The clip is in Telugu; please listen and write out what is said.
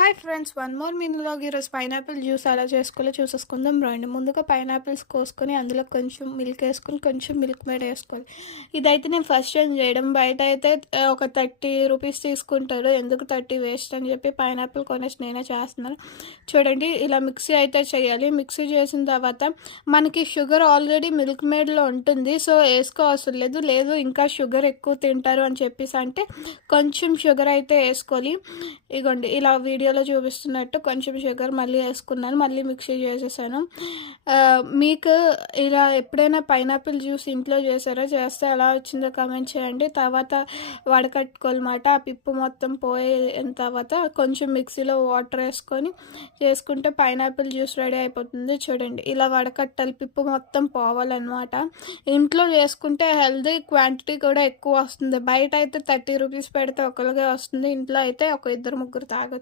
హాయ్ ఫ్రెండ్స్, వన్ మోర్ మీనింగ్లోకి ఈరోజు పైనాపిల్ జ్యూస్ ఎలా చేసుకోవాలో చూసేసుకుందాం రండి. ముందుగా పైనాపిల్స్ కోసుకొని అందులో కొంచెం మిల్క్ వేసుకొని కొంచెం మిల్క్ మేడ్ వేసుకోవాలి. ఇదైతే నేను ఫస్ట్ టైం చేయడం. బయట అయితే ఒక 30 రూపీస్ తీసుకుంటారు. ఎందుకు 30 వేస్ట్ అని చెప్పి పైనాపిల్ కొనేసి నేనే చేస్తున్నాను. చూడండి, ఇలా మిక్సీ అయితే చేయాలి. మిక్సీ చేసిన తర్వాత మనకి షుగర్ ఆల్రెడీ మిల్క్ మేడ్లో ఉంటుంది, సో వేసుకోవాల్సిన లేదు ఇంకా షుగర్ ఎక్కువ తింటారు అని చెప్పేసి అంటే కొంచెం షుగర్ అయితే వేసుకోవాలి. ఇగోండి, ఇలా వీడియోలో చూపిస్తున్నట్టు కొంచెం షుగర్ మళ్ళీ వేసుకున్నాను, మళ్ళీ మిక్సీ చేసేసాను. మీకు ఇలా ఎప్పుడైనా పైనాపిల్ జ్యూస్ ఇంట్లో చేస్తే ఎలా వచ్చిందో కామెంట్ చేయండి. తర్వాత వడకట్టుకోవాలన్నమాట. ఆ పిప్పు మొత్తం పోయిన తర్వాత కొంచెం మిక్సీలో వాటర్ వేసుకొని చేసుకుంటే పైనాపిల్ జ్యూస్ రెడీ అయిపోతుంది. చూడండి, ఇలా వడకట్టాలి, పిప్పు మొత్తం పోవాలన్నమాట. ఇంట్లో చేసుకుంటే హెల్దీ, క్వాంటిటీ కూడా ఎక్కువ వస్తుంది. బయట అయితే 30 రూపీస్ పెడితే ఒకరికే వస్తుంది, ఇంట్లో అయితే ఒక ఇద్దరు ముగ్గురు తాగొచ్చు.